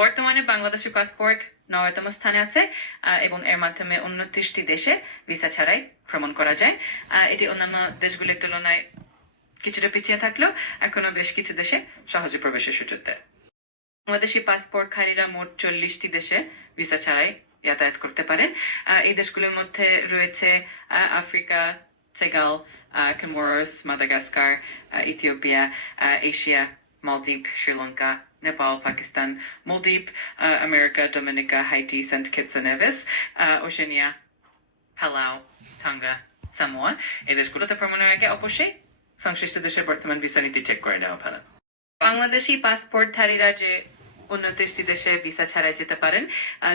বর্তমানে বাংলাদেশি পাসপোর্ট নয়তম স্থানে আছে এবং এর মাধ্যমে উনত্রিশটি দেশে ভিসা ছাড়াই ভ্রমণ করা যায়। এটি অন্যান্য দেশগুলির তুলনায় কিছুটা পিছিয়ে থাকলেও এখনও বেশ কিছু দেশে সহজে প্রবেশের সুযোগ দেয়। বাংলাদেশি পাসপোর্টধারীরা মোট চল্লিশটি দেশে ভিসা ছাড়াই যাতায়াত করতে পারেন। এই দেশগুলোর মধ্যে রয়েছে Africa, Senegal Comoros Madagascar Ethiopia Asia, Maldives, Sri Lanka Nepal Pakistan Maldives ah, America Dominica Haiti Saint Kitts and Nevis ah, Oceania Palau Tonga Samoa এই দেশগুলোতে ভ্রমণের আগে অবশ্যই সংশ্লিষ্ট দেশের বর্তমান ভিসা নীতি চেক করে নেওয়া ভালো। বাংলাদেশি পাসপোর্টধারীরা যে উনত্রিশটি দেশে ভিসা ছাড়াই যেতে পারেন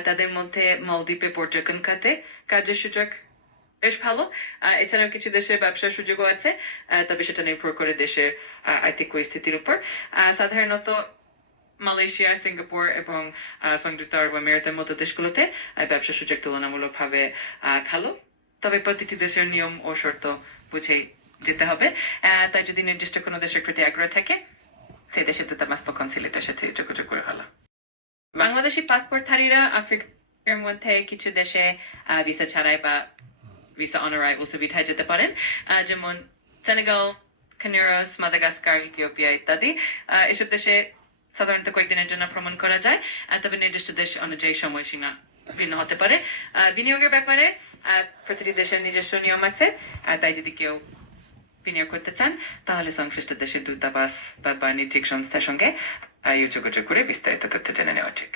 তাদের মধ্যে মালদ্বীপে পর্যটন খাতে কার্যের সুযোগ বেশ ভালো। এছাড়াও কিছু দেশের ব্যবসার সুযোগও আছে তবে সেটা নির্ভর করে দেশের আর্থিক পরিস্থিতির উপর। সাধারণত মালয়েশিয়া সিঙ্গাপুর এবং সংযুক্ত আরব আমিরাতের মতো দেশগুলোতে আহ, ব্যবসার সুযোগ তুলনামূলকভাবে ভালো। তবে প্রতিটি দেশের নিয়ম ও শর্ত বুঝেই যেতে হবে। তাই যদি নির্দিষ্ট কোনো দেশের প্রতি আগ্রহ থাকে সেই দেশের দূতাবাস কনসুলেটের সাথে যোগাযোগ করে ভালো বাংলাদেশি পাসপোর্টধারীরা আফ্রিকার মধ্যে কিছু দেশে ভিসা ছাড়াই বা ভিসা অনারাই ও সুবিধায় যেতে পারেন। যেমন সেনেগাল কানিরস মাদাগাস্কার ইথিওপিয়া ইত্যাদি। এসব দেশে সাধারণত কয়েকদিনের জন্য ভ্রমণ করা যায় তবে নির্দিষ্ট দেশ অনুযায়ী সময়সীমা ভিন্ন হতে পারে। বিনিয়োগের ব্যাপারে প্রতিটি দেশের নিজস্ব নিয়ম আছে। তাই যদি কেউ বিনিয়োগ করতে চান, তাহলে সংশ্লিষ্ট দেশের দূতাবাস বা বাণিজ্যিক সংস্থার সঙ্গে যোগাযোগ করে বিস্তারিত তথ্য জেনে নেওয়া ঠিক।